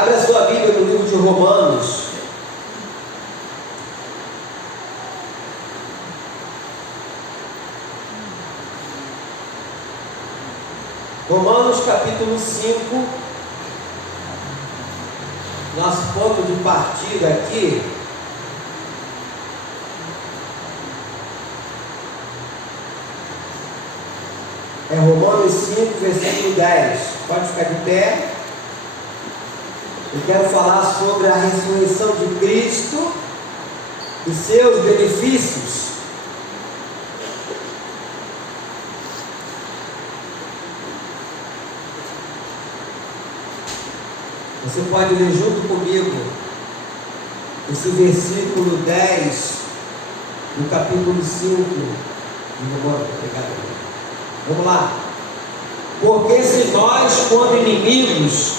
Abra a sua Bíblia no livro de Romanos. Romanos capítulo 5. Nosso ponto de partida aqui é Romanos 5, versículo 10. Pode ficar de pé. Eu quero falar sobre a ressurreição de Cristo e seus benefícios. Você pode ler junto comigo esse versículo 10 do capítulo 5 de Romanos. Obrigado. Vamos lá. Porque se nós, quando inimigos,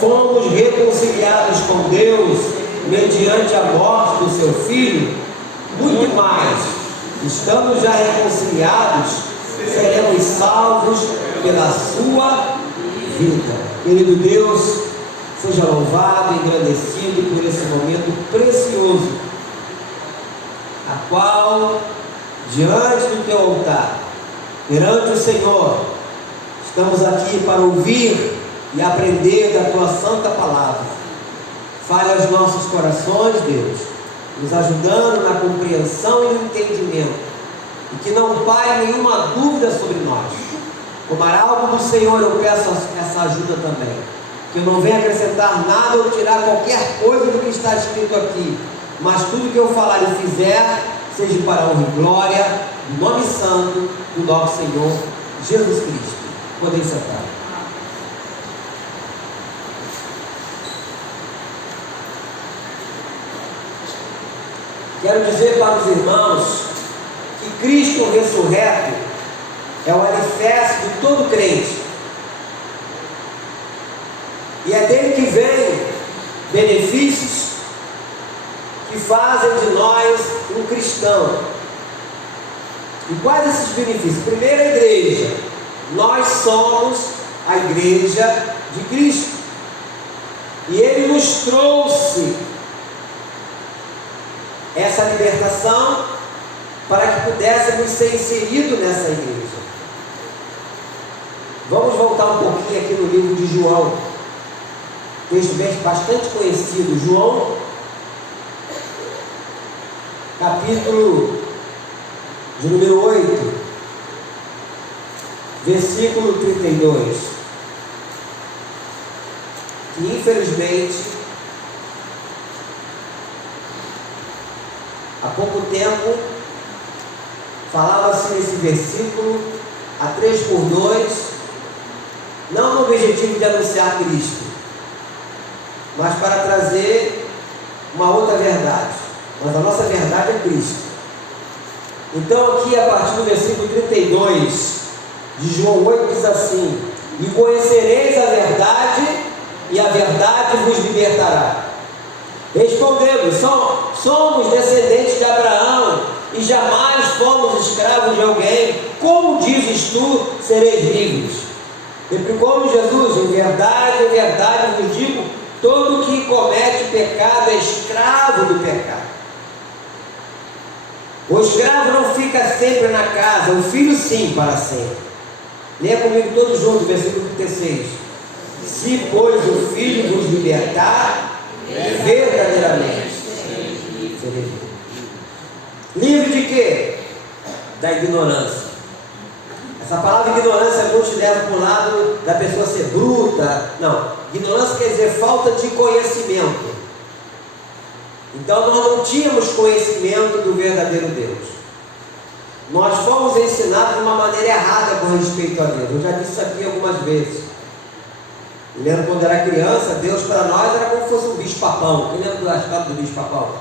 fomos reconciliados com Deus mediante a morte do seu Filho, muito mais, estando já reconciliados, seremos salvos pela sua vida. Querido Deus, seja louvado e engrandecido por esse momento precioso, a qual, diante do teu altar, perante o Senhor, estamos aqui para ouvir e aprender da tua santa palavra. Fale aos nossos corações, Deus, nos ajudando na compreensão e no entendimento, e que não paire nenhuma dúvida sobre nós. Como algo do Senhor, eu peço essa ajuda também, que eu não venha acrescentar nada ou tirar qualquer coisa do que está escrito aqui, mas tudo que eu falar e fizer seja para a honra e glória do nome santo do nosso Senhor Jesus Cristo. Podem sentar. Quero dizer para os irmãos que Cristo ressurreto é o alicerce de todo crente. E é dele que vem benefícios que fazem de nós um cristão. E quais esses benefícios? Primeiro, a igreja. Nós somos a igreja de Cristo. E Ele nos trouxe essa libertação para que pudéssemos ser inseridos nessa igreja. Vamos voltar um pouquinho aqui no livro de João. Texto bastante conhecido. João, capítulo de número 8, versículo 32, que infelizmente há pouco tempo falava-se nesse versículo a 3x2, não no objetivo de anunciar Cristo, mas para trazer uma outra verdade. Mas a nossa verdade é Cristo. Então aqui a partir do versículo 32 de João 8 diz assim: e conhecereis a verdade, e a verdade vos libertará. Respondemos: somos descendentes de Abraão, e jamais fomos escravos de alguém. Como dizes tu, sereis livres? Replicou Jesus: em verdade vos digo, todo que comete pecado é escravo do pecado. O escravo não fica sempre na casa, o filho sim, para sempre. Leia comigo todos juntos, versículo 36. Se, pois, o filho vos libertar, verdadeiramente sereis livres. Livre de quê? Da ignorância. Essa palavra ignorância muitos levam para o lado da pessoa ser bruta. Não, ignorância quer dizer falta de conhecimento. Então nós não tínhamos conhecimento do verdadeiro Deus. Nós fomos ensinados de uma maneira errada com respeito a Deus. Eu já disse isso aqui algumas vezes. Eu lembro quando era criança, Deus para nós era como se fosse um bicho-papão. Quem lembra da história do bicho-papão?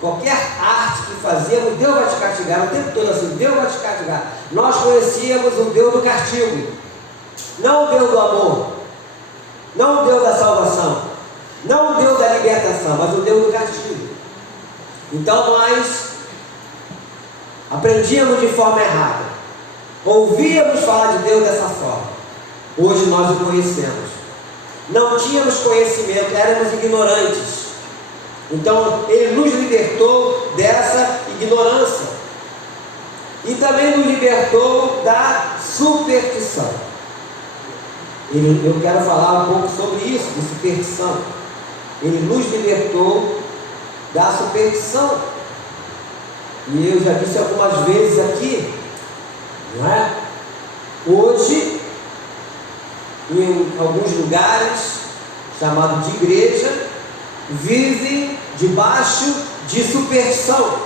Qualquer arte que fazíamos, Deus vai te castigar. O tempo todo assim, Deus vai te castigar. Nós conhecíamos o Deus do castigo, não o Deus do amor, não o Deus da salvação, não o Deus da libertação, mas o Deus do castigo. Então nós aprendíamos de forma errada, ouvíamos falar de Deus dessa forma. Hoje nós o conhecemos. não tínhamos conhecimento, éramos ignorantes. Então Ele nos libertou dessa ignorância e também nos libertou da superstição. Eu quero falar um pouco sobre isso, de superstição. Ele nos libertou da superstição. E eu já disse algumas vezes aqui, não é? Hoje, em alguns lugares, chamados de igreja, vivem debaixo de superstição,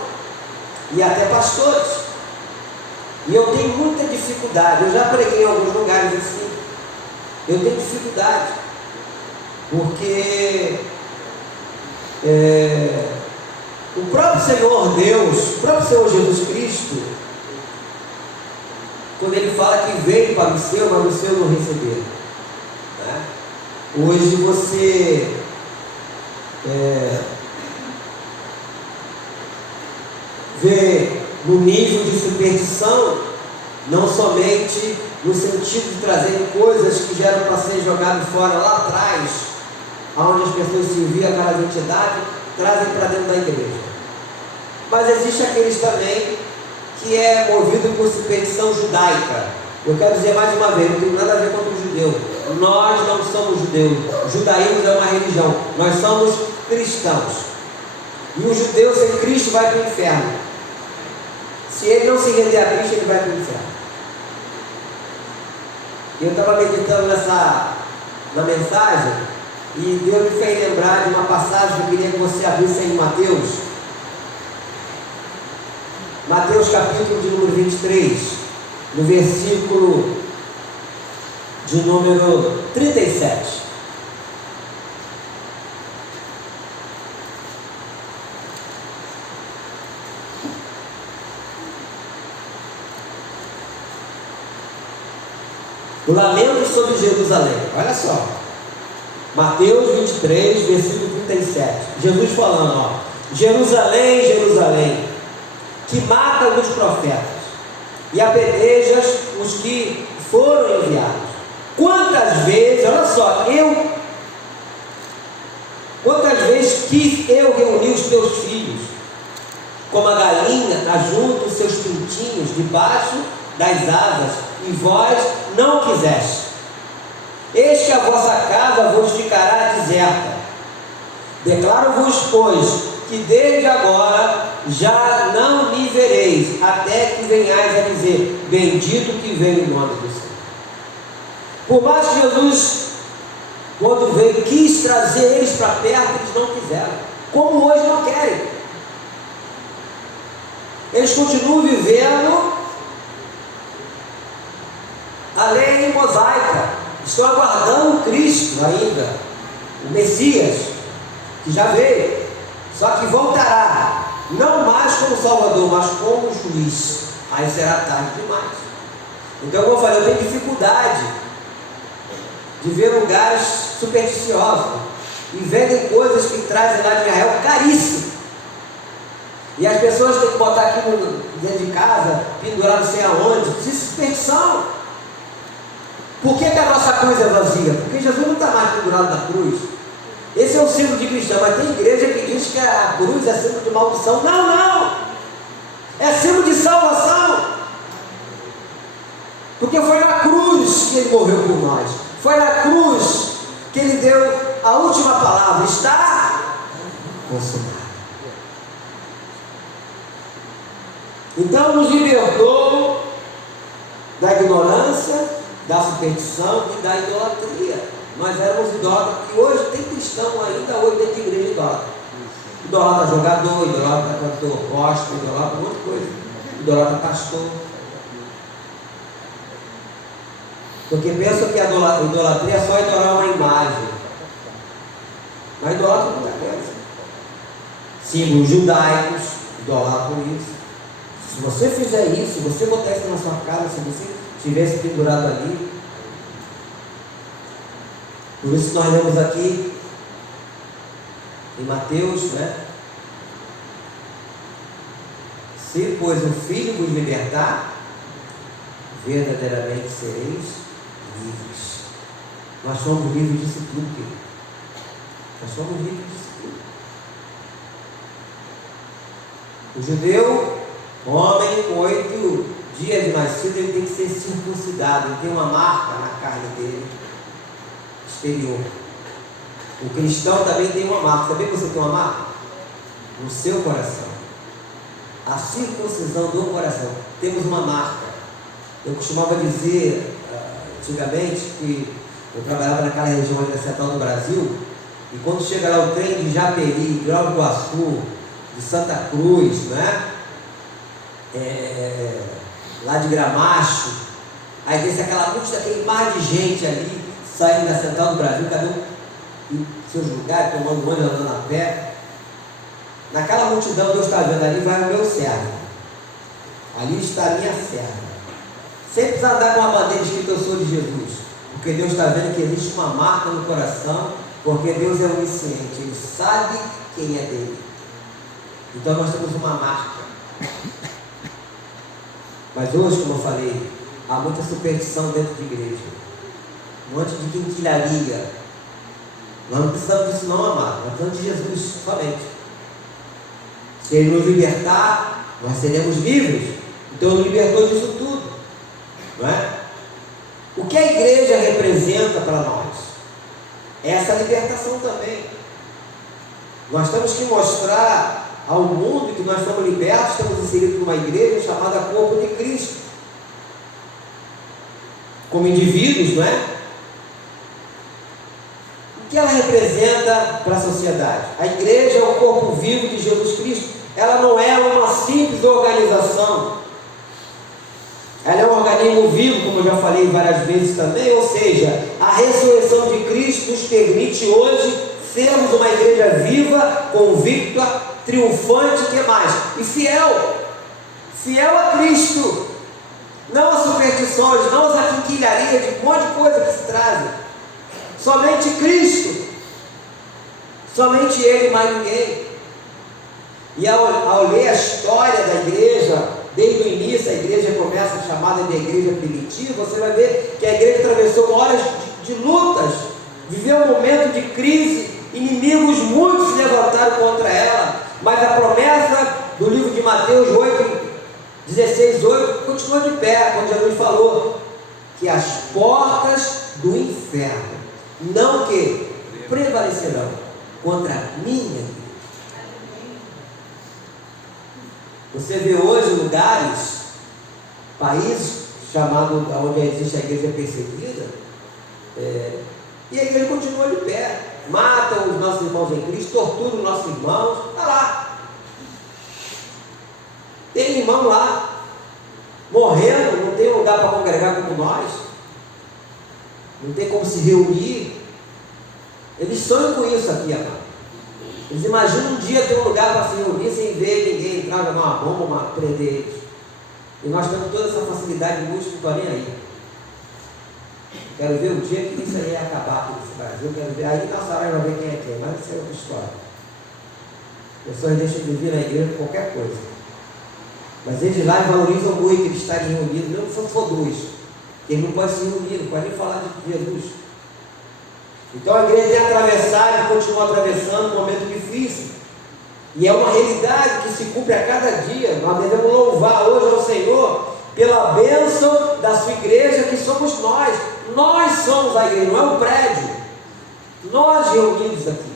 e até pastores. E eu tenho muita dificuldade. Eu já preguei em alguns lugares assim. Eu tenho dificuldade, porque o próprio Senhor Deus, o próprio Senhor Jesus Cristo, quando Ele fala que veio para o seu, mas o seu não recebeu, né? Hoje você vê no nível de superstição, não somente no sentido de trazer coisas que já eram para ser jogadas fora lá atrás, onde as pessoas serviam aquelas entidades, trazem para dentro da igreja. Mas existe aqueles também que é movido por superstição judaica. Eu quero dizer mais uma vez, não tem nada a ver com o judeu. Nós não somos judeus. O judaísmo é uma religião. Nós somos cristãos. E o judeu sem Cristo vai para o inferno. Se ele não se render a Cristo, ele vai para o inferno. Eu estava meditando na mensagem, e Deus me fez lembrar de uma passagem que eu queria que você abrisse em Mateus. Mateus capítulo de número 23, no versículo de número 37. O lamento sobre Jerusalém. Olha só. Mateus 23, versículo 37. Jesus falando, ó. Jerusalém, Jerusalém, que mata os profetas e apedrejas os que foram enviados. Quantas vezes, olha só, quantas vezes quis eu reunir os teus filhos, como a galinha ajunta os seus pintinhos debaixo das asas, e vós não quiseste. Eis que a vossa casa vos ficará deserta. Declaro-vos, pois, que desde agora já não me vereis, até que venhais a dizer, bendito que veio em nome do Senhor. Por mais que Jesus, quando veio, quis trazer eles para perto, eles não quiseram, como hoje não querem. Eles continuam vivendo a lei mosaica, estão aguardando o Cristo ainda, o Messias, que já veio, só que voltará, não mais como Salvador, mas como juiz. Aí será tarde demais. Então, como eu falei, eu tenho dificuldade de ver lugares supersticiosos e vendem coisas que trazem lá de Israel caríssimo. E as pessoas têm que botar aqui dentro de casa, pendurar não sei aonde, de superstição. Por que a nossa cruz é vazia? Porque Jesus não está mais pendurado na cruz. Esse é o símbolo de cristão, mas tem igreja que diz que a cruz é símbolo de maldição. Não, não! É símbolo de salvação. Porque foi na cruz que Ele morreu por nós. Foi na cruz que Ele deu a última palavra. Está consumado. Então nos libertou da ignorância, da superstição e da idolatria. Nós éramos idólatras, e hoje tem cristão ainda hoje dentro de igreja idólatra. Idolatra jogador, idolatra cantor gospel, idolatra um monte de coisa. Idolatra pastor. Porque pensam que a idolatria é só idolar uma imagem. Mas idolatra muita coisa. Símbolos judaicos idolatram isso. Se você fizer isso, se você botar isso na sua casa, se você estivesse pendurado ali. Por isso nós lemos aqui em Mateus, né? Se, pois, o Filho vos libertar, verdadeiramente sereis livres. Nós somos livres disso tudo, querido. Nós somos livres disso tudo. O judeu, homem com 8 dias de nascido, ele tem que ser circuncidado. Ele tem uma marca na carne dele, exterior. O cristão também tem uma marca. Sabia que você tem uma marca? No seu coração. A circuncisão do coração. Temos uma marca. Eu costumava dizer, antigamente, que eu trabalhava naquela região ali central do Brasil, e quando chega lá o trem de Japeri, de Nova Iguaçu, de Santa Cruz, né? Lá de Gramacho, aí desce aquela multidão, aquele mar de gente ali, saindo da central do Brasil, cada um em seus lugares, tomando ônibus, andando a pé. Naquela multidão que eu estava vendo ali, vai o meu servo. Ali está a minha serva. Sempre precisa andar com uma bandeira escrita eu sou de Jesus, porque Deus está vendo que existe uma marca no coração, porque Deus é onisciente, Ele sabe quem é dele. Então nós temos uma marca. Mas hoje, como eu falei, há muita superstição dentro de igreja, um monte de quinquilharia. Nós não precisamos disso não, amado. Nós precisamos de Jesus somente. Se Ele nos libertar, nós seremos livres. Então Ele nos libertou disso tudo, não é? O que a igreja representa para nós? Essa libertação também. Nós temos que mostrar ao mundo que nós somos libertos, estamos inseridos numa igreja chamada Corpo de Cristo. Como indivíduos, não é? O que ela representa para a sociedade? A igreja é o corpo vivo de Jesus Cristo. Ela não é uma simples organização. Ela é um organismo vivo, como eu já falei várias vezes também, ou seja, a ressurreição de Cristo nos permite hoje sermos uma igreja viva, convicta, triunfante, que mais? E fiel a Cristo, não a superstições, não a quinquilharia de um monte de coisa que se trazem. Somente Cristo, somente Ele, mais ninguém. E ao ler a história da igreja, desde o início a igreja começa chamada de igreja primitiva, você vai ver que a igreja atravessou horas de lutas, viveu um momento de crise, inimigos muitos se levantaram contra ela, mas a promessa do livro de Mateus 16:8 continua de pé, quando Jesus falou que as portas do inferno não que prevalecerão contra a minha igreja. Você vê hoje lugares, países chamados onde existe a igreja perseguida, e a igreja continua de pé, matam os nossos irmãos em Cristo, torturam os nossos irmãos, está lá. Tem irmão lá, morrendo, não tem lugar para congregar como nós, não tem como se reunir. Eles sonham com isso aqui, amado. Eles imaginam um dia ter um lugar para se reunir sem ver ninguém entrar, jogar uma bomba, prender eles. E nós temos toda essa facilidade, muitos não estão nem aí. Quero ver o dia que isso aí acabar aqui nesse Brasil. Quero ver, aí nossa área vai ver quem é quem, mas isso é outra história. As pessoas deixam de vir na igreja por qualquer coisa. Mas eles lá valorizam muito eles estarem reunidos, mesmo se for dois. Eles não podem se reunir, não podem nem falar de Jesus. Então a igreja tem atravessado e continua atravessando um momento difícil. E é uma realidade que se cumpre a cada dia. Nós devemos louvar hoje ao Senhor pela bênção da sua igreja, que somos nós. Nós somos a igreja, não é um prédio. Nós reunidos aqui.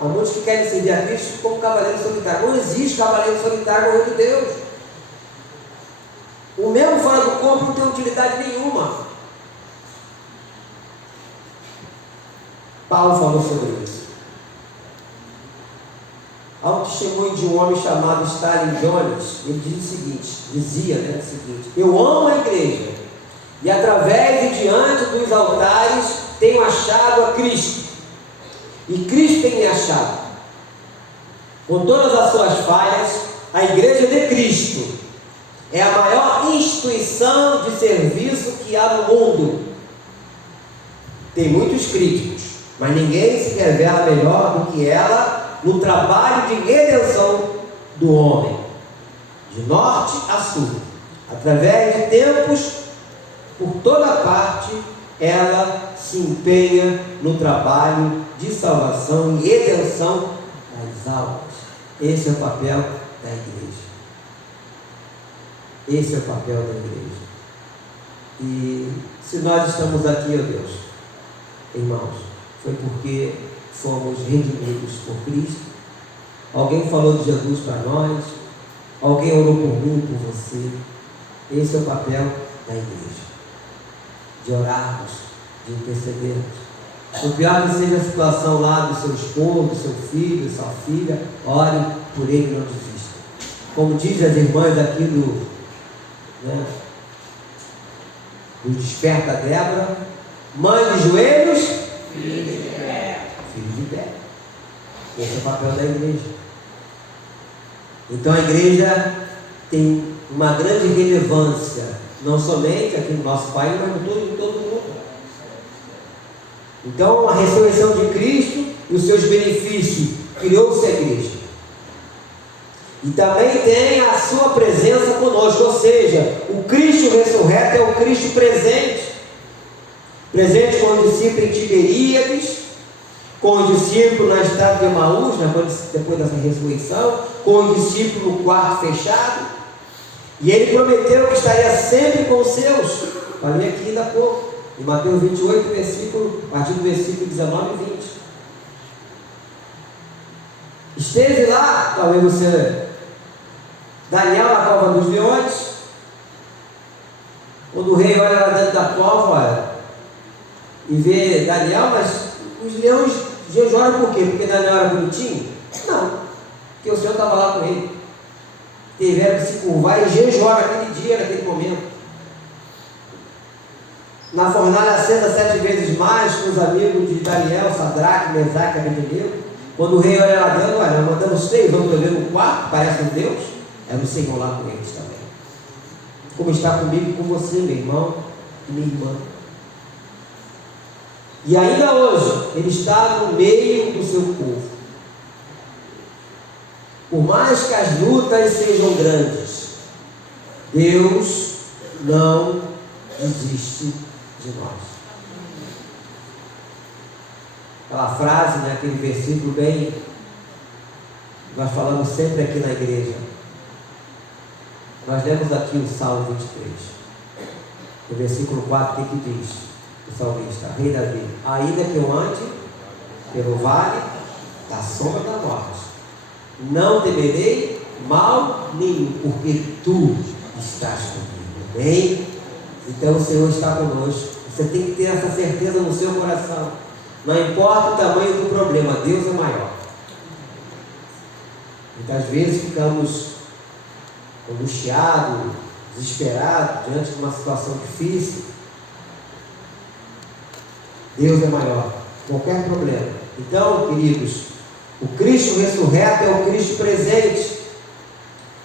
Há muitos que querem servir a Cristo como cavaleiro solitário. Não existe cavaleiro solitário no reino de Deus. O membro fora do corpo não tem utilidade nenhuma. Paulo falou sobre isso. Há um testemunho de um homem chamado Stalin Jones. Ele dizia o seguinte: eu amo a igreja e através e diante dos altares tenho achado a Cristo, e Cristo tem me achado. Com todas as suas falhas, a igreja de Cristo é a maior instituição de serviço que há no mundo. Tem muitos críticos, mas ninguém se revela melhor do que ela no trabalho de redenção do homem, de norte a sul, através de tempos, por toda parte, ela se empenha no trabalho de salvação e redenção das almas. Esse é o papel da igreja. Esse é o papel da igreja. E se nós estamos aqui, ó Deus, irmãos, foi porque fomos redimidos por Cristo. Alguém falou de Jesus para nós, alguém orou por mim, por você. Esse é o papel da igreja, de orarmos, de intercedermos. Por pior que seja a situação lá do seu esposo, do seu filho, da sua filha, ore por ele, não desista. Como dizem as irmãs aqui do Desperta Débora, mãe de joelhos, filho de pé. Filho de pé. Esse é o papel da igreja. Então a igreja tem uma grande relevância, não somente aqui no nosso país, mas em todo o mundo. Então a ressurreição de Cristo e os seus benefícios criou-se a igreja. E também tem a sua presença conosco, ou seja, o Cristo ressurreto é o Cristo presente. Presente com os discípulos em Tiberíades, com os discípulos na estrada de Emaús, depois dessa ressurreição, com os discípulos no quarto fechado. E ele prometeu que estaria sempre com os seus. Falei aqui ainda há pouco, em Mateus 28, a partir do versículo 19 e 20. Esteve lá, talvez você, Daniel na cova dos leões. Quando o rei olha lá dentro da cova e vê Daniel, mas os leões jejuaram por quê? Porque Daniel era bonitinho? Não, porque o Senhor estava lá com ele. Tiveram que se curvar e jejuar naquele dia, naquele momento. Na fornalha acesa 7 vezes mais, com os amigos de Daniel, Sadraque, Mesaque e Abednego. Quando o rei olha lá dentro, olha, mandamos 3 homens beber no quarto, parece um Deus. Era o Senhor lá com eles também. Como está comigo e com você, meu irmão e minha irmã. E ainda hoje, Ele está no meio do seu povo. Por mais que as lutas sejam grandes, Deus não desiste de nós. Aquela frase, né, aquele versículo bem, nós falamos sempre aqui na igreja. Nós lemos aqui o Salmo 23. No versículo 4, o que diz? O salmista, rei Davi: ainda que eu ande pelo vale da sombra da morte, não temerei mal nenhum, porque tu estás comigo. Amém? Então o Senhor está conosco. Você tem que ter essa certeza no seu coração. Não importa o tamanho do problema, Deus é maior. Muitas vezes ficamos angustiados, desesperados diante de uma situação difícil. Deus é maior, qualquer problema. Então, queridos, o Cristo ressurreto é o Cristo presente.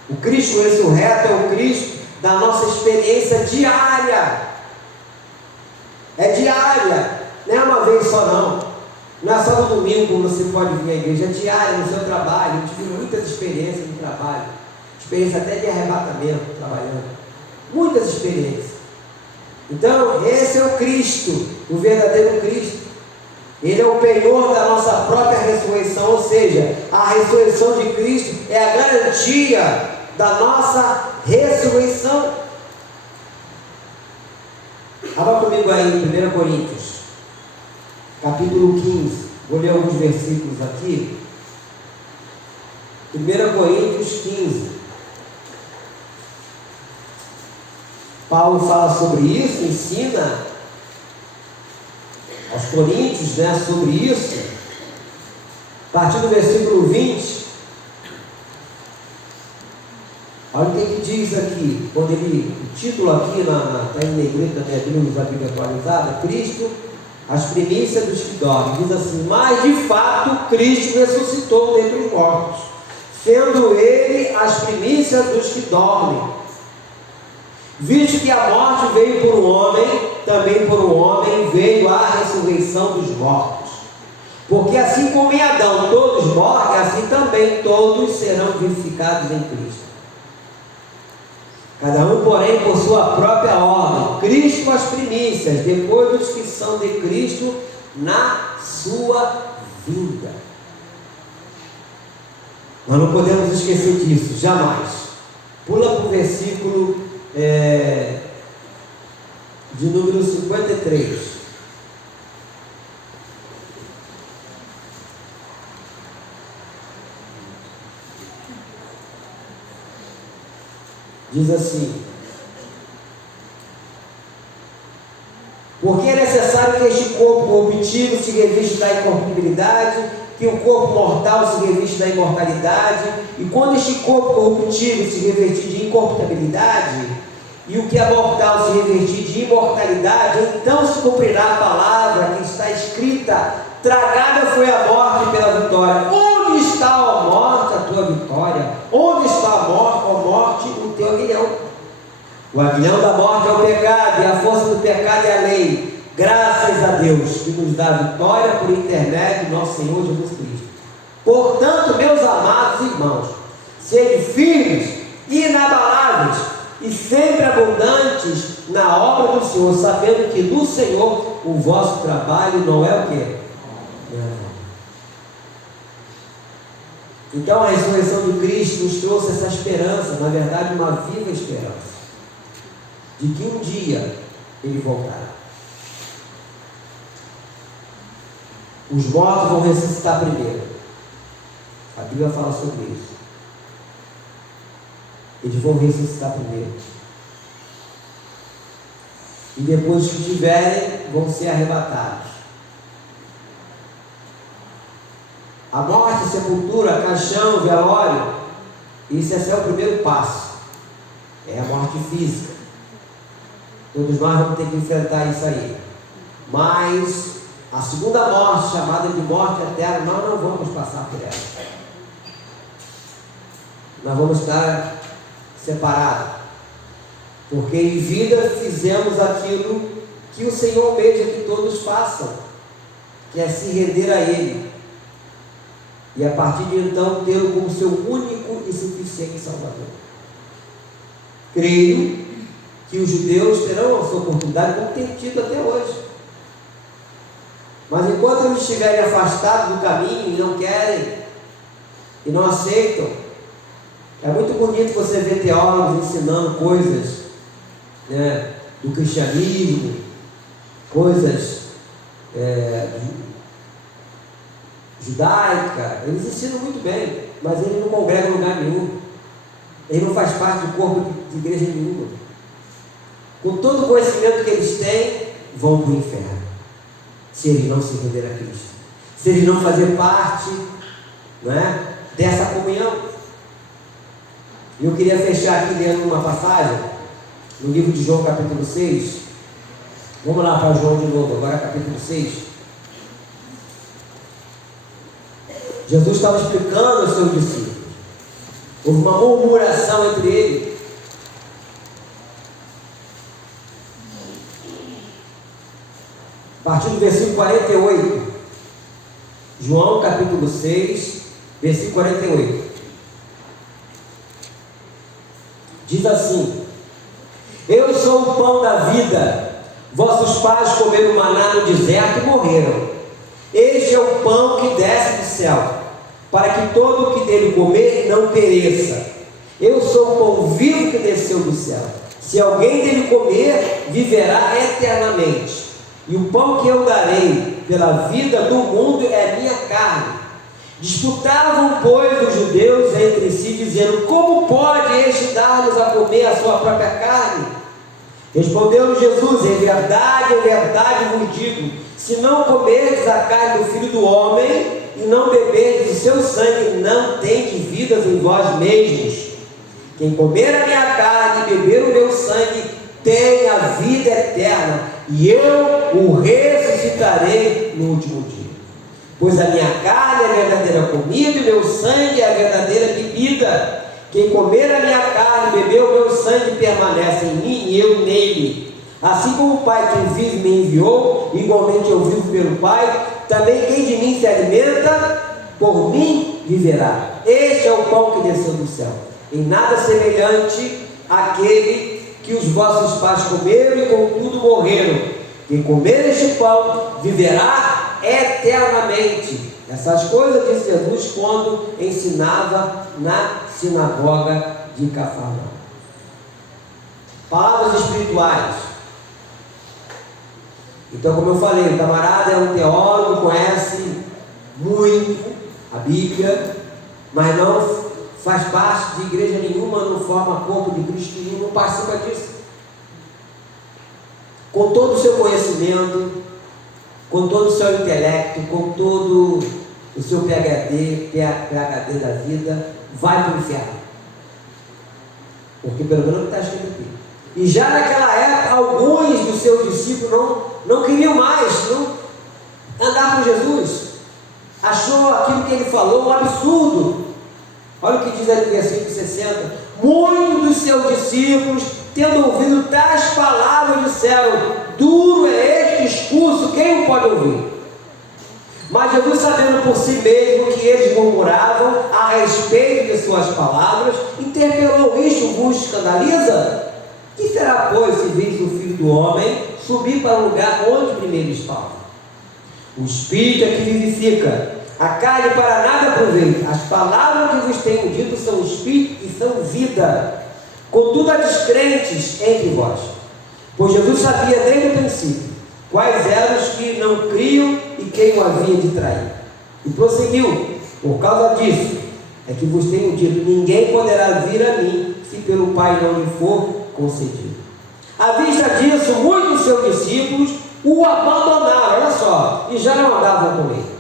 O Cristo ressurreto é o Cristo da nossa experiência diária. É diária, não é uma vez só não. Não é só no domingo como você pode vir à igreja, é diária no seu trabalho. Eu tive muitas experiências no trabalho, experiência até de arrebatamento trabalhando, muitas experiências. Então esse é o Cristo, o verdadeiro Cristo. Ele é o penhor da nossa própria ressurreição, ou seja, a ressurreição de Cristo é a garantia da nossa ressurreição. Abra comigo aí em 1 Coríntios, capítulo 15. Vou ler alguns versículos aqui. 1 Coríntios 15. Paulo fala sobre isso, ensina aos coríntios, né, sobre isso. A partir do versículo 20, olha o que ele diz aqui, quando ele, o título aqui está em negrito da minha Bíblia, a Bíblia atualizada, Cristo, as primícias dos que dormem. Diz assim: mas de fato Cristo ressuscitou dentre os mortos, sendo Ele as primícias dos que dormem. Visto que a morte veio por um homem, também por um homem veio a ressurreição dos mortos. Porque assim como em Adão todos morrem, assim também todos serão vivificados em Cristo. Cada um, porém, por sua própria ordem. Cristo as primícias, depois dos que são de Cristo na sua vinda. Nós não podemos esquecer disso, jamais. Pula para o versículo de número 53. Diz assim: porque é necessário que este corpo corruptível se revista da incorruptibilidade, que o corpo mortal se revista da imortalidade, e quando este corpo corruptível se revestir de incorruptibilidade, e o que é mortal se revestir de imortalidade, então se cumprirá a palavra que está escrita: tragada foi a morte pela vitória. Onde está, ó morte, a tua vitória? Onde está a morte, ó morte, o teu aguilhão? O aguilhão da morte é o pecado, e a força do pecado é a lei. Graças a Deus que nos dá a vitória por intermédio do nosso Senhor Jesus Cristo. Portanto, meus amados irmãos, sede firmes e inabaláveis e sempre abundantes na obra do Senhor, sabendo que no Senhor o vosso trabalho não é o quê? Então a ressurreição de Cristo nos trouxe essa esperança, na verdade uma viva esperança, de que um dia Ele voltará. Os mortos vão ressuscitar primeiro. A Bíblia fala sobre isso. Eles vão ressuscitar primeiro. E depois que tiverem, vão ser arrebatados. A morte, sepultura, caixão, velório, isso é só o primeiro passo. É a morte física. Todos nós vamos ter que enfrentar isso aí. Mas a segunda morte, chamada de morte eterna, nós não vamos passar por ela. Nós vamos estar separados. Porque em vida fizemos aquilo que o Senhor almeja que todos façam, que é se render a Ele. E a partir de então tê-lo como seu único e suficiente Salvador. Creio que os judeus terão a sua oportunidade como tem tido até hoje. Mas enquanto eles estiverem afastados do caminho e não querem, e não aceitam, é muito bonito você ver teólogos ensinando coisas, né, do cristianismo, coisas judaica, eles ensinam muito bem, mas ele não congrega em lugar nenhum, ele não faz parte do corpo de igreja nenhuma. Com todo o conhecimento que eles têm, vão para o inferno, se eles não se render a Cristo, se eles não fazer parte, não é, dessa comunhão. E eu queria fechar aqui lendo uma passagem no livro de João capítulo 6. Vamos lá para João de novo, agora capítulo 6. Jesus estava explicando aos seus discípulos. Houve uma murmuração entre eles. A partir do versículo 48. João capítulo 6, versículo 48. Diz assim: eu sou o pão da vida. Vossos pais comeram maná no deserto e morreram. Este é o pão que desce do céu, para que todo o que dele comer não pereça. Eu sou o pão vivo que desceu do céu. Se alguém dele comer, viverá eternamente. E o pão que eu darei pela vida do mundo é a minha carne. Disputavam, pois, os judeus entre si, dizendo: como pode este dar-nos a comer a sua própria carne? Respondeu-lhe Jesus: em verdade vos digo, se não comerdes a carne do Filho do Homem e não beberdes o seu sangue, não tendes vidas em vós mesmos. Quem comer a minha carne e beber o meu sangue tem a vida eterna, e eu o ressuscitarei no último dia. Pois a minha carne é a verdadeira comida e o meu sangue é a verdadeira bebida. Quem comer a minha carne e beber o meu sangue permanece em mim e eu nele. Assim como o Pai que vive me enviou, igualmente eu vivo pelo Pai, também quem de mim se alimenta, por mim viverá. Este é o pão que desceu do céu, em nada semelhante àquele que os vossos pais comeram e contudo morreram. Quem comer este pão viverá eternamente. Essas coisas disse Jesus quando ensinava na sinagoga de Cafarnaum. Palavras espirituais. Então, como eu falei, o camarada é um teólogo, conhece muito a Bíblia, mas não faz parte de igreja nenhuma, não forma corpo de Cristo nenhum, não participa disso. Com todo o seu conhecimento, com todo o seu intelecto, com todo o seu PhD da vida, vai para o inferno. Porque pelo menos está escrito aqui. E já naquela época, alguns dos seus discípulos não queriam mais andar com Jesus. Achou aquilo que ele falou um absurdo. Olha o que diz ali no versículo 60. Muitos dos seus discípulos, tendo ouvido tais palavras, disseram: duro é este discurso, quem o pode ouvir? Mas Jesus, sabendo por si mesmo que eles murmuravam a respeito de suas palavras, interpelou: isto vos escandaliza? Que será, pois, se veis o Filho do Homem subir para o lugar onde primeiro estava? O Espírito é que vivifica, a carne para nada aproveita. As palavras que vos tenho dito são Espírito e são vida. Contudo, há descrentes entre vós, pois Jesus sabia desde o princípio quais eram os que não criam e quem o havia de trair. E prosseguiu: por causa disso é que vos tenho dito: ninguém poderá vir a mim se pelo Pai não lhe for concedido. À vista disso, muitos dos seus discípulos o abandonaram, olha só, e já não andavam com ele.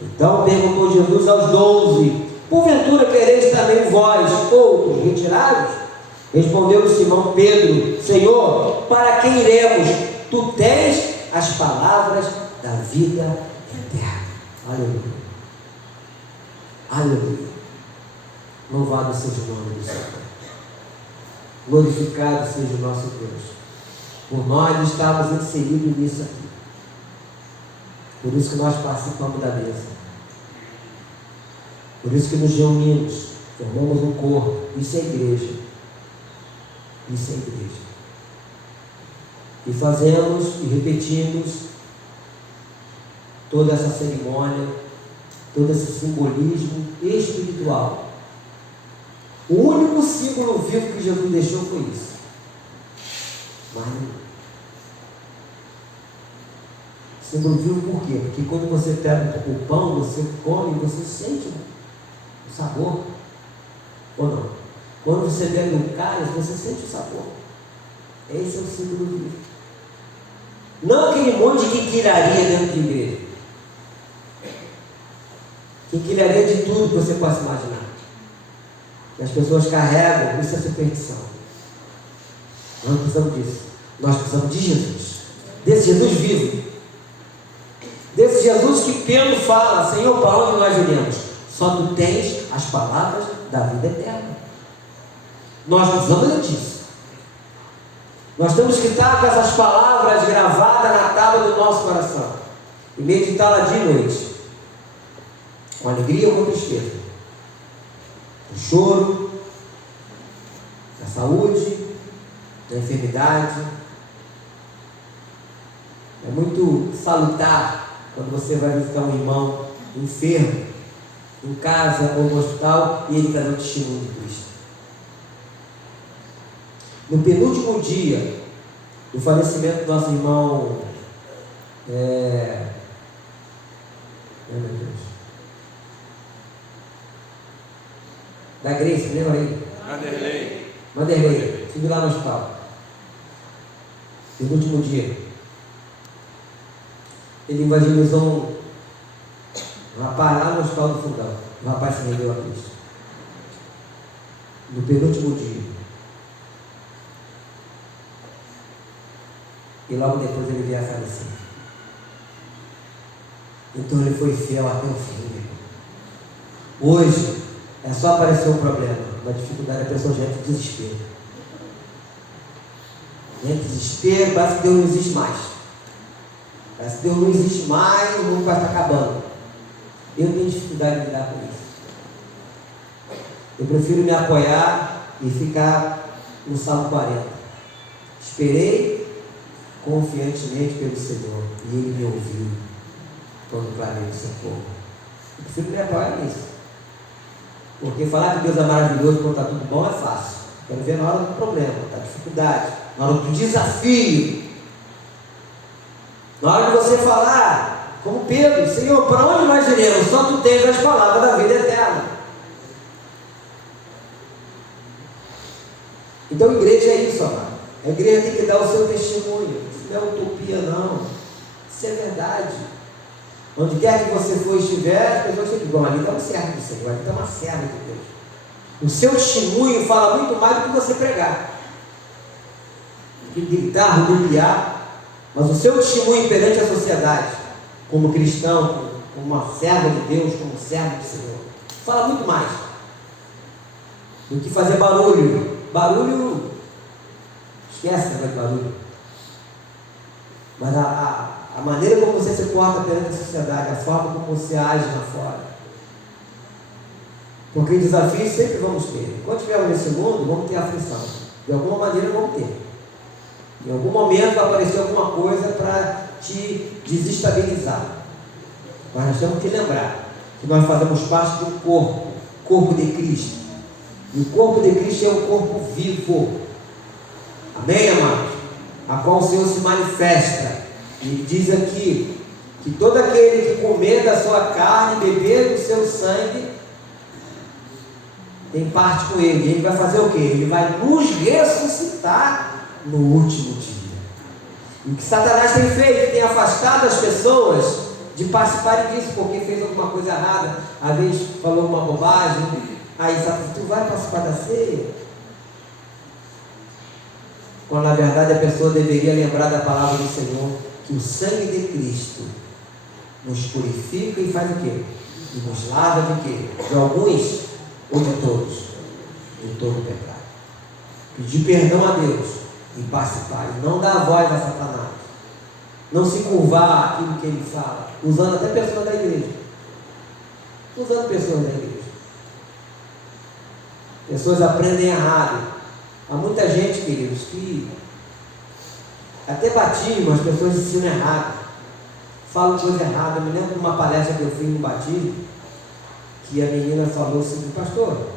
Então perguntou Jesus aos 12: porventura quereis também vós outros retirados? Respondeu Simão Pedro: Senhor, para quem iremos? Tu tens as palavras da vida eterna. Aleluia. Aleluia. Louvado seja o nome do Senhor. Glorificado seja o nosso Deus, por nós estarmos inseridos nisso aqui. Por isso que nós participamos da mesa. Por isso que nos reunimos, formamos um corpo. Isso é igreja. Isso é igreja. E fazemos e repetimos toda essa cerimônia, todo esse simbolismo espiritual. O único símbolo vivo que Jesus deixou foi isso. Mas não. Símbolo vivo por quê? Porque quando você pega o pão, você come, você sente o sabor. Ou não? Quando você bebe o cálice, você sente o sabor. Esse é o símbolo vivo. Não aquele monte de quinquilharia dentro de igreja. Quinquilharia de tudo que você possa imaginar. E as pessoas carregam, isso é superstição. Nós não precisamos disso. Nós precisamos de Jesus. Desse Jesus vivo. Desse Jesus que Pedro fala: Senhor, para onde nós iremos? Só tu tens as palavras da vida eterna. Nós precisamos disso. Nós temos que estar com essas palavras gravadas na tábua do nosso coração e meditá-la de noite, com alegria ou com tristeza, com choro, na saúde, na enfermidade. É muito salutar quando você vai visitar um irmão enfermo em casa ou no hospital e ele está no testemunho de Cristo. No penúltimo dia do falecimento do nosso irmão, meu Deus, da Grace, lembra aí? Vanderlei, estive lá no hospital. Penúltimo dia, ele evangelizou um rapaz lá no hospital do Fundão. O rapaz se rendeu a Cristo. No penúltimo dia. E logo depois ele veio a falecer. Então ele foi fiel até o fim. Hoje é só aparecer um problema, uma dificuldade, a pessoa já entra em desespero. Entra em desespero, parece que Deus não existe mais. Parece que Deus não existe mais, o mundo vai estar acabando. Eu tenho dificuldade de lidar com isso. Eu prefiro me apoiar e ficar no Salmo 40. Esperei confiantemente pelo Senhor e Ele me ouviu quando clamei de socorro. Eu prefiro me apoiar nisso. Porque falar que Deus é maravilhoso quando está tudo bom é fácil. Quero ver na hora do problema, da dificuldade, na hora do desafio. Na hora de você falar, como Pedro, Senhor, para onde nós iremos? Só Tu tens as palavras da vida eterna. Então, igreja é isso, amado. A igreja tem que dar o seu testemunho. Isso não é utopia, não. Isso é verdade. Onde quer que você for estiver, as pessoas dizem, bom, ali está um servo do Senhor, ali está uma serva de Deus. O seu testemunho fala muito mais do que você pregar. Do que gritar, rodopiar. Mas o seu testemunho perante a sociedade, como cristão, como uma serva de Deus, como servo do Senhor, fala muito mais do que fazer barulho. Barulho, esquece de barulho. Mas a maneira como você se porta perante a sociedade, a forma como você age lá fora. Porque desafios sempre vamos ter. Enquanto estivermos nesse mundo, vamos ter aflição. De alguma maneira vamos ter. Em algum momento vai aparecer alguma coisa para te desestabilizar. Mas nós temos que lembrar que nós fazemos parte de um corpo de Cristo. E o corpo de Cristo é um corpo vivo. Amém, amados? A qual o Senhor se manifesta. E diz aqui que todo aquele que comer da sua carne e beber do seu sangue tem parte com Ele. Ele vai fazer o quê? Ele vai nos ressuscitar no último dia. E o que Satanás tem feito? Tem afastado as pessoas de participarem disso, porque fez alguma coisa errada, às vezes falou uma bobagem, aí Satanás, tu vai participar da ceia? Quando na verdade a pessoa deveria lembrar da palavra do Senhor, que o sangue de Cristo nos purifica e faz o quê? E nos lava de quê? De alguns ou de todos? De todo pecado. Pedir perdão a Deus e participar, e não dar voz a Satanás, não se curvar àquilo que ele fala, usando até pessoas da igreja, pessoas aprendem errado. Há muita gente, queridos, que até batismo as pessoas ensinam errado, falam coisa errada. Eu me lembro de uma palestra que eu fiz no batismo, que a menina falou assim, pastor,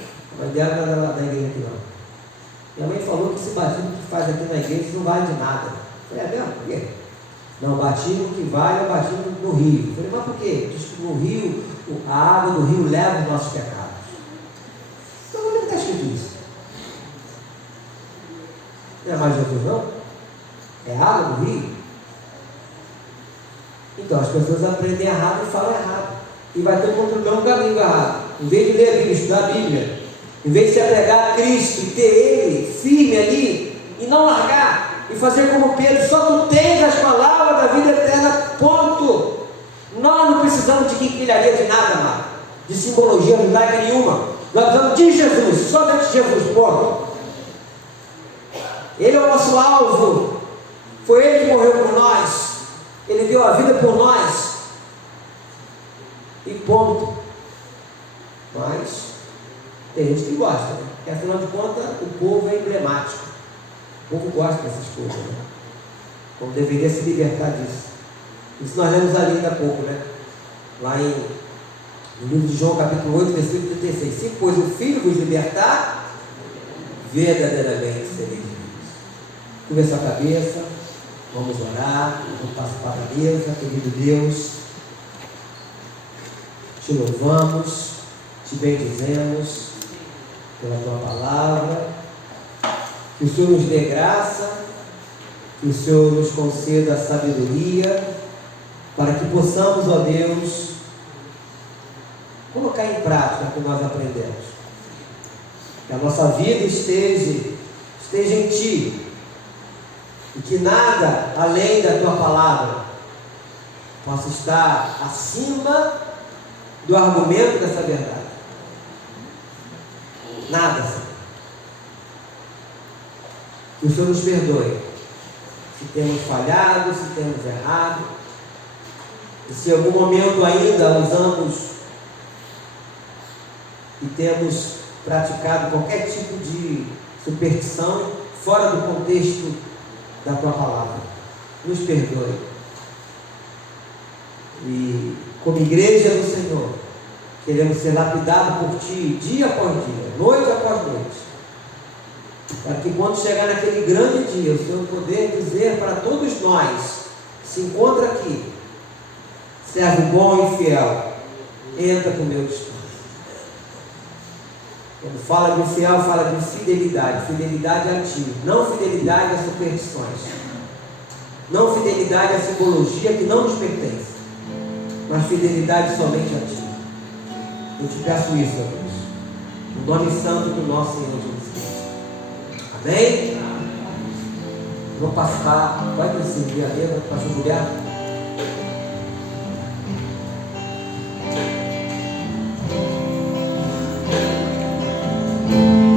a mãe dela não era da igreja aqui não. Minha mãe falou que esse batismo que faz aqui na igreja não vale de nada. Eu falei, é mesmo? Por quê? Não, o batismo que vale é o batismo no rio. Eu falei, mas por quê? Diz que no rio, a água do rio leva os nossos pecados. Então, onde está escrito isso? Não é mais Jesus, não? É água do rio? Então, as pessoas aprendem errado e falam errado. E vai ter um caminho errado. Em vez de ler a Bíblia, estudar a Bíblia, em vez de se apegar a Cristo e ter Ele firme ali, e não largar, e fazer como Pedro, só tu tens as palavras da vida eterna, ponto. Nós não precisamos de quinquilharia de nada, amado, de simbologia judaica nenhuma. Nós precisamos de Jesus, só de Jesus, ponto. Ele é o nosso alvo, foi Ele que morreu por nós, Ele deu a vida por nós, e ponto. Mas tem gente que gosta, né? Porque afinal de contas o povo é emblemático. O povo gosta dessas coisas, né? Como deveria se libertar disso. Isso nós lemos ali ainda há pouco, né? Lá no livro de João, capítulo 8, versículo 36. Se pois o Filho vos libertar, verdadeiramente sereis livres. Curva sua cabeça, vamos orar, vamos participar da mesa. Querido Deus, te louvamos, te bendizemos pela tua palavra, que o Senhor nos dê graça, que o Senhor nos conceda sabedoria, para que possamos, ó Deus, colocar em prática o que nós aprendemos, que a nossa vida esteja em Ti, e que nada além da tua palavra possa estar acima do argumento dessa verdade. Nada, Senhor. Que o Senhor nos perdoe se temos falhado, se temos errado, e se em algum momento ainda usamos e temos praticado qualquer tipo de superstição fora do contexto da tua palavra. Nos perdoe. E como igreja do Senhor, queremos ser lapidados por Ti, dia após dia, noite após noite, para que quando chegar naquele grande dia, o Senhor poder dizer para todos nós, que se encontra aqui, servo bom e fiel, entra com o meu descanso. Quando fala de fiel, fala de fidelidade. Fidelidade a Ti, não fidelidade a superstições, não fidelidade a simbologia que não nos pertence, mas fidelidade somente a Ti. Eu te peço isso, ó Deus, no nome santo do nosso Senhor Jesus Cristo. Amém? Vou passar, pode me servir a mesa, pastor Juliano. Yeah.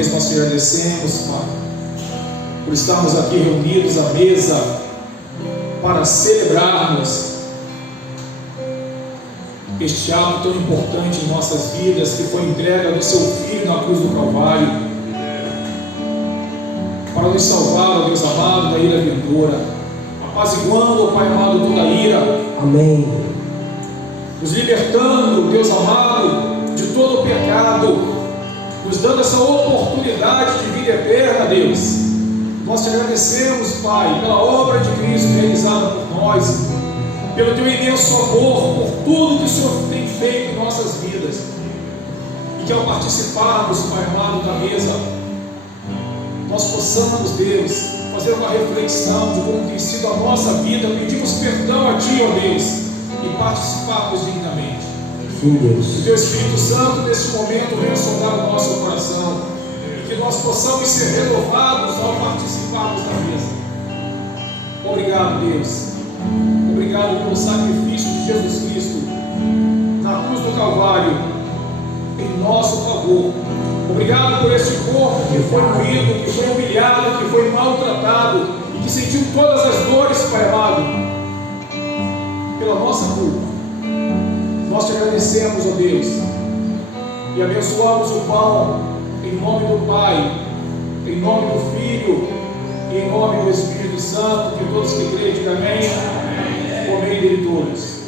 vez nós te agradecemos, Pai, por estarmos aqui reunidos à mesa para celebrarmos este ato tão importante em nossas vidas, que foi a entrega do seu Filho na cruz do Calvário, para nos salvar, ó Deus amado, da ira vindoura, apaziguando, ó Pai amado, toda a ira. Amém. Nos libertando, Deus amado, de todo o pecado, nos dando essa oportunidade de vida eterna, Deus. Nós te agradecemos, Pai, pela obra de Cristo realizada por nós, pelo teu imenso amor, por tudo que o Senhor tem feito em nossas vidas, e que ao participarmos, Pai amado, da mesa, nós possamos, Deus, fazer uma reflexão de como tem sido a nossa vida, pedimos perdão a Ti, ó Deus, e participarmos dignamente. Sim, Deus. Que o Teu Espírito Santo, nesse momento, venha sondar o nosso coração, e que nós possamos ser renovados ao participarmos da mesa. Obrigado, Deus. Obrigado pelo sacrifício de Jesus Cristo na cruz do Calvário em nosso favor. Obrigado por este corpo que foi moído, que foi humilhado, que foi maltratado e que sentiu todas as dores, Pai amado, pela nossa culpa. Nós te agradecemos, ó Deus, e abençoamos o pão em nome do Pai, em nome do Filho e em nome do Espírito Santo. Que todos que creem digam amém. Comei dele todos.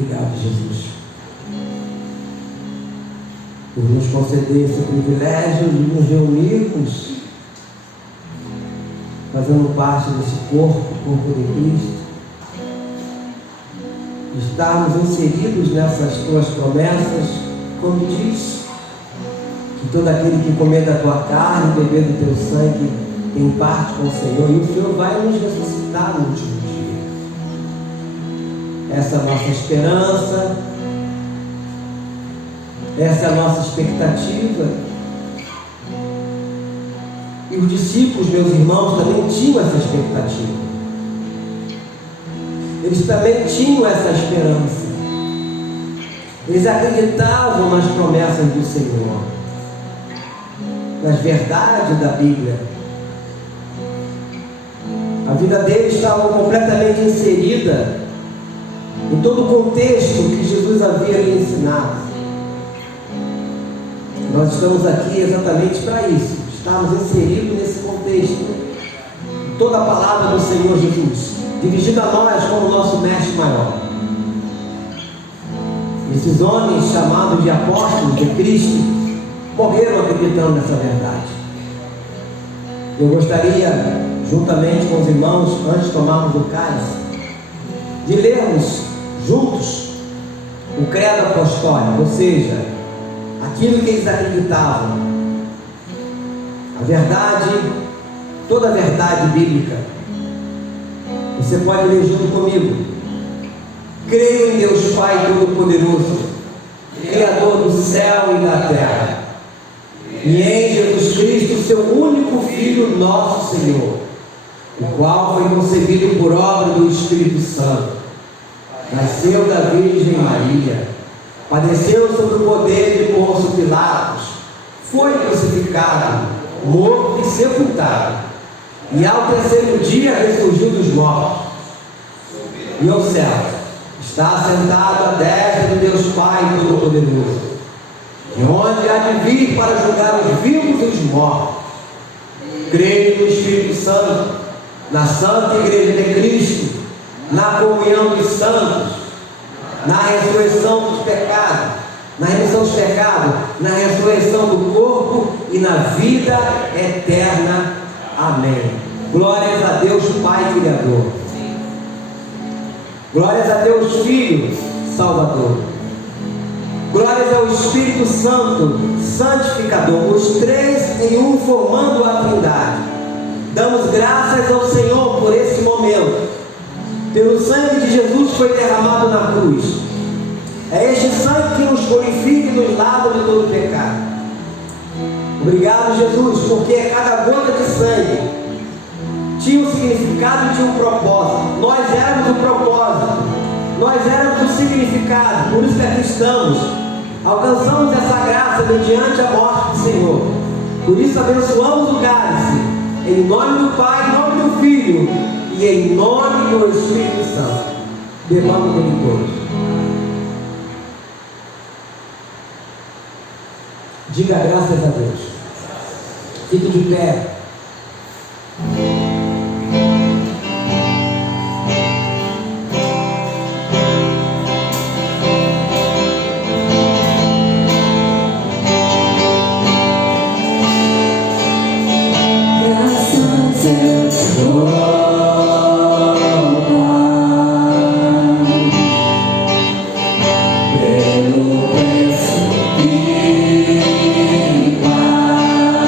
Obrigado, Jesus, por nos conceder esse privilégio de nos reunirmos, fazendo parte desse corpo de Cristo, estarmos inseridos nessas tuas promessas, como diz, que todo aquele que comer da tua carne e beber do teu sangue tem parte com o Senhor, e o Senhor vai nos ressuscitar no último dia. Essa é a nossa esperança, essa é a nossa expectativa. E os discípulos, meus irmãos, também tinham essa expectativa. Eles também tinham essa esperança. Eles acreditavam nas promessas do Senhor, nas verdades da Bíblia. A vida deles estava completamente inserida em todo o contexto que Jesus havia lhe ensinado. Nós estamos aqui exatamente para isso, estarmos inseridos nesse contexto. Toda a palavra do Senhor Jesus, dirigida a nós como nosso mestre maior. Esses homens chamados de apóstolos de Cristo morreram acreditando nessa verdade. Eu gostaria, juntamente com os irmãos, antes de tomarmos o cálice, de lermos juntos o credo apostólico, ou seja, aquilo que eles acreditavam, a verdade, toda a verdade bíblica. Você pode ler junto comigo. Creio em Deus Pai Todo-Poderoso, Criador do céu e da terra, e em Jesus Cristo, seu único Filho, nosso Senhor, o qual foi concebido por obra do Espírito Santo, nasceu da Virgem Maria, padeceu sob o poder de Pôncio Pilatos, foi crucificado, morto e sepultado, e ao terceiro dia ressurgiu dos mortos, e ao céu, está sentado à destra do Deus Pai Todo-Poderoso, de onde há de vir para julgar os vivos e os mortos. Creio no Espírito Santo, na Santa Igreja de Cristo, na comunhão dos santos, na ressurreição dos pecados, na remissão dos pecados, na ressurreição do corpo e na vida eterna. Amém. Glórias a Deus Pai Criador. Glórias a Deus Filho Salvador. Glórias ao Espírito Santo Santificador, os três em um formando a Trindade. Damos graças ao Senhor por esse momento, pelo sangue de Jesus que foi derramado na cruz. É este sangue que nos purifica e nos lava de todo pecado. Obrigado, Jesus, porque cada gota de sangue tinha um significado e tinha um propósito. Nós éramos o propósito, nós éramos o significado. Por isso que aqui estamos, alcançamos essa graça mediante a morte do Senhor. Por isso abençoamos o cálice, em nome do Pai, em nome do Filho e em nome do Espírito Santo. Bebamos dele todos. Diga graças a Deus. Fique de pé. Pelo preço que pagou.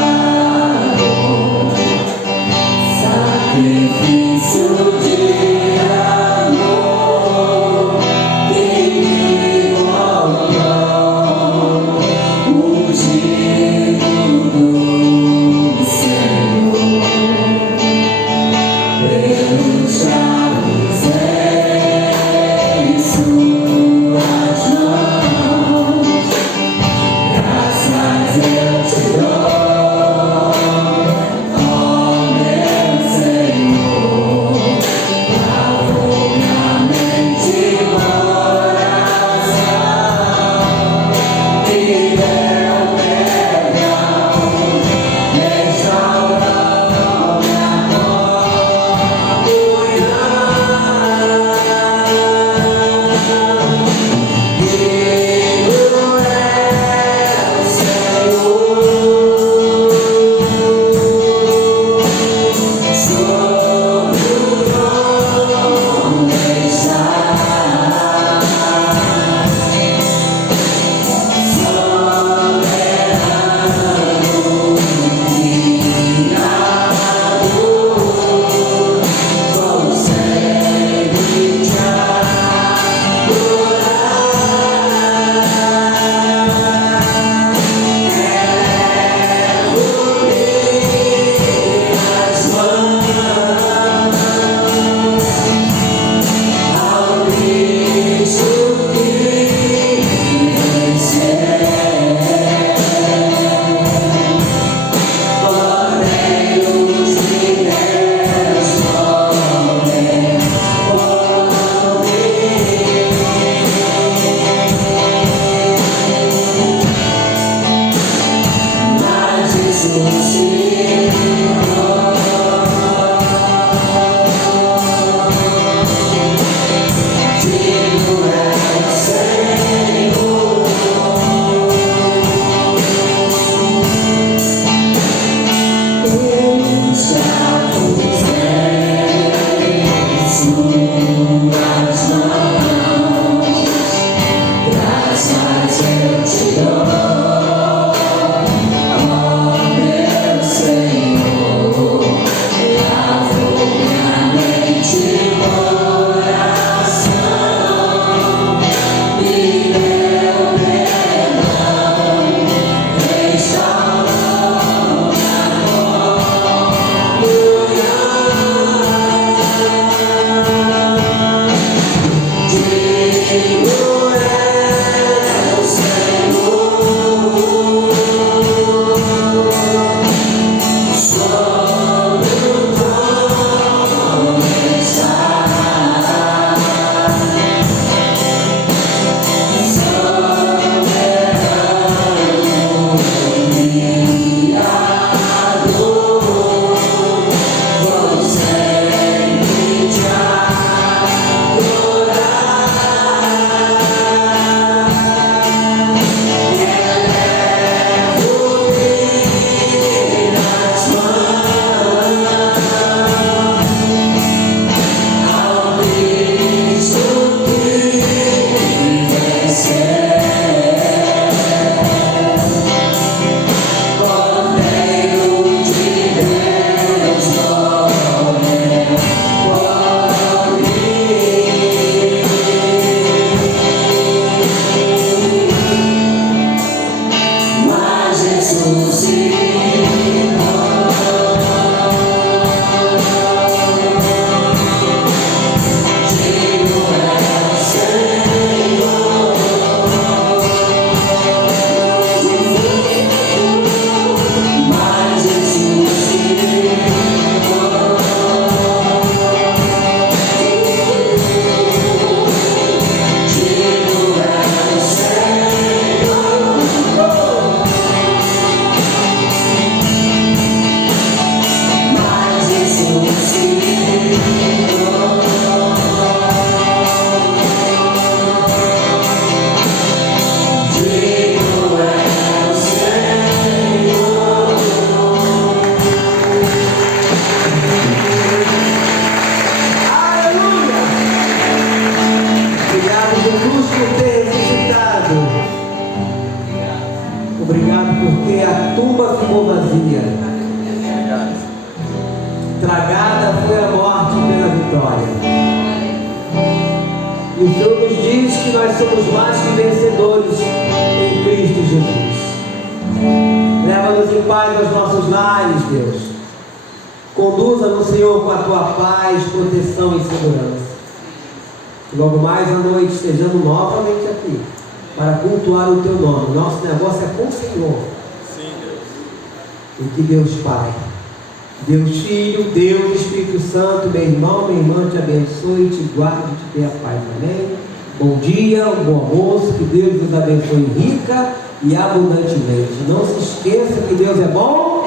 Obrigado porque a tumba ficou vazia. Tragada foi a morte pela vitória. E o Senhor nos diz que nós somos mais que vencedores em Cristo Jesus. Leva-nos em paz aos nossos lares, Deus. Conduza-nos, Senhor, com a tua paz, proteção e segurança. Logo mais à noite estejamos novamente aqui para cultuar o teu nome. Nosso negócio é com o Senhor. Sim, Deus. E que Deus Pai, Deus Filho, Deus Espírito Santo, meu irmão, minha irmã, te abençoe, te guarde, te dê a paz. Amém? Bom dia, um bom almoço, que Deus nos abençoe rica e abundantemente. Não se esqueça que Deus é bom